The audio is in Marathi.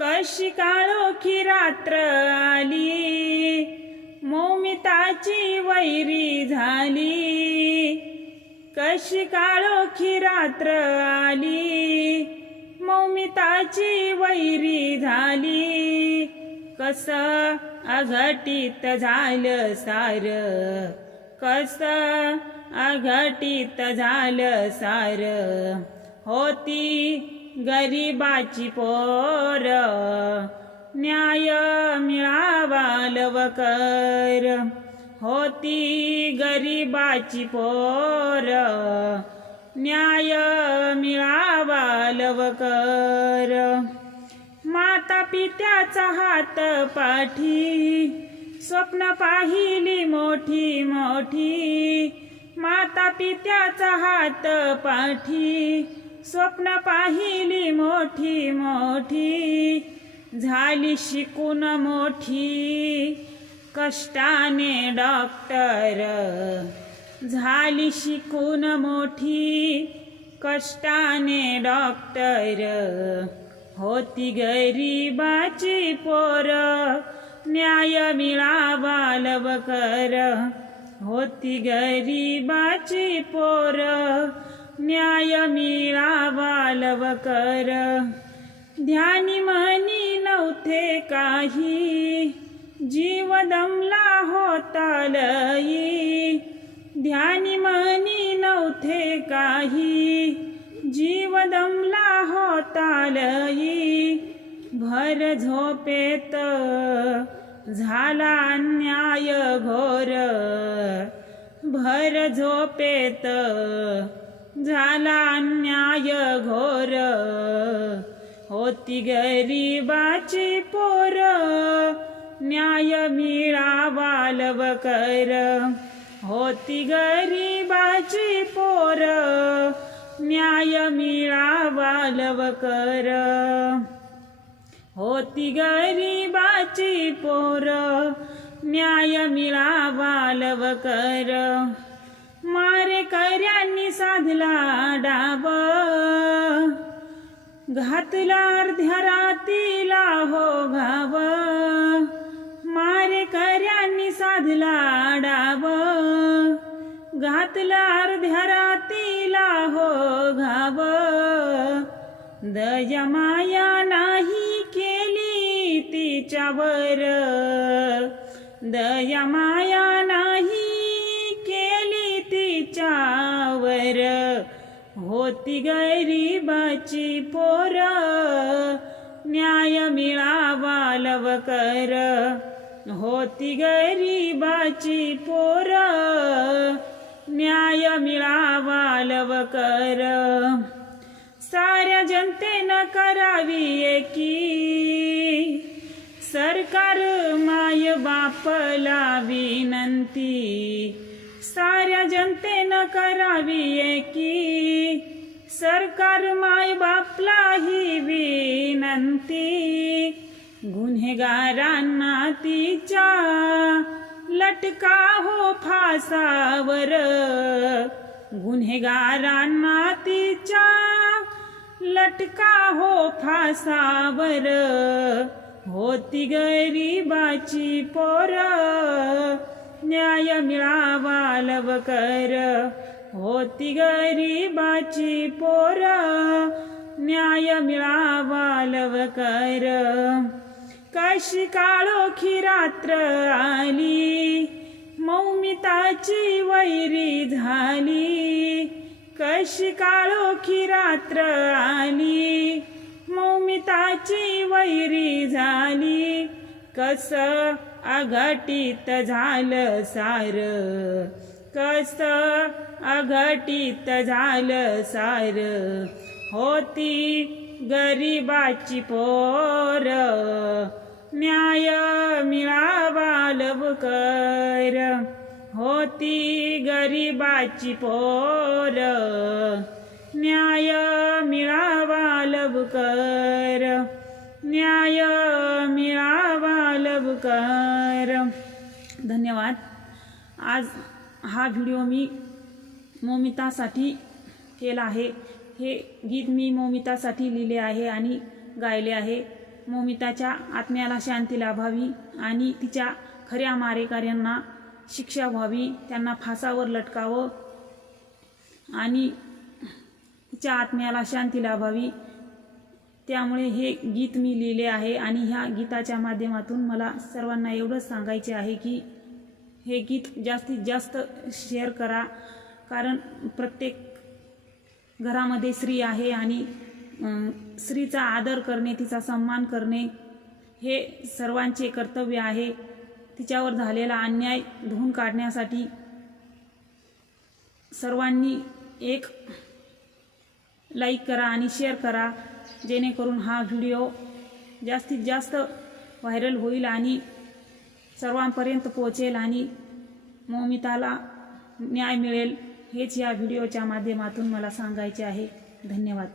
कशी काळोखी रात्र आली? मौमिताची वैरी झाली. कशी काळोखी रात्र आली? मौमिताची वैरी झाली. कस अघटित झालं सार? कस अघटित झालं सार? होती गरिबाची पोर न्याय मिळावा लवकर होती गरीबाची पोर न्याय मिळावा लवकर माता पित्याचा हात पाठी स्वप्न पाहिली मोठी मोठी. माता पित्याचा हात पाठी स्वप्न पाहिली मोठी मोठी. झाली शिकून मोठी. कष्टाने डॉक्टर झाली शिकून मोठी. कष्टाने डॉक्टर होती गरीबाची पोर. न्याय मिळावा लवकर होती गरीबाची पोर. न्याय मीरा बालवकर ध्यानी म्हणी नव्हते काही. जीव दमला होता लई. ध्यानी म्हणी नव्हते काही. जीव दमला होता लई. भर झोपेत झाला अन्याय घोर. भर झोपेत झाला अन्याय घोर. होती गरीबाची पोर. न्याय मिळावा लवकर होती गरीबाची पोर. न्याय मिळावा लवकर होती गरीबाची पोर. न्याय मिळावा लवकर घातला अर्ध्या रातीला हो घाव मारे कर्यांनी साधला डाव. घातला अर्ध्या रातीला हो घाव दयमाया नाही केली तिच्यावर. दयमाया नाही केली तिच्यावर. होती गरीबाची पोर. न्याय मिळावा लवकर होती गरीबाची पोर. न्याय मिळावा लवकर साऱ्या जनतेनं करावी एकी. सरकार माय बापला विनंती. साऱ्या जनतेनं करावी एकी. सरकार माय बापला ही विनंती. गुन्हेगारांना तिच्या लटका हो फासावर. गुन्हेगारांना तिच्या लटका हो फासावर. होती गरीबाची पोर. न्याय मिळावा लवकर होती गरीबाची पोर न्याय मिळावा लवकर कशी काळोखी रात्र आली मौमिताची वैरी झाली. कशी काळोखी रात्र आली मौमिताची वैरी झाली. कस अघटित झालं सार. कस अघटित झालं सार. होती गरीबाची पोर. न्याय मिळावा लवकर होती गरीबाची पोर. न्याय मिळावा लवकर न्याय मिळा लवकर धन्यवाद. आज हा व्हिडिओ मी मोमितासाठी केला आहे. हे गीत मी मोमितासाठी लिहिले आहे आणि गायले आहे. मोमिताच्या आत्म्याला शांती लाभावी आणि तिच्या खऱ्या मारेकऱ्यांना शिक्षा व्हावी त्यांना फासावर लटकावं आणि तिच्या आत्म्याला शांती लाभावी. त्यामुळे हे गीत मी लिहिले आहे आणि ह्या गीताच्या माध्यमातून मला सर्वांना एवढंच सांगायचे आहे की हे गीत जास्तीत जास्त शेअर करा. कारण प्रत्येक घरामध्ये स्त्री आहे आणि स्त्रीचा आदर करणे तिचा सन्मान करणे हे सर्वांचे कर्तव्य आहे. तिच्यावर झालेला अन्याय धुवून काढण्यासाठी सर्वांनी एक लाईक करा आणि शेअर करा. जेणेकरून हा व्हिडिओ जास्तीत जास्त व्हायरल होईल आणि सर्वांपर्यंत पोहोचेल आणि मोमिताला न्याय मिळेल हेच या व्हिडिओच्या माध्यमातून मला सांगायचे आहे. धन्यवाद.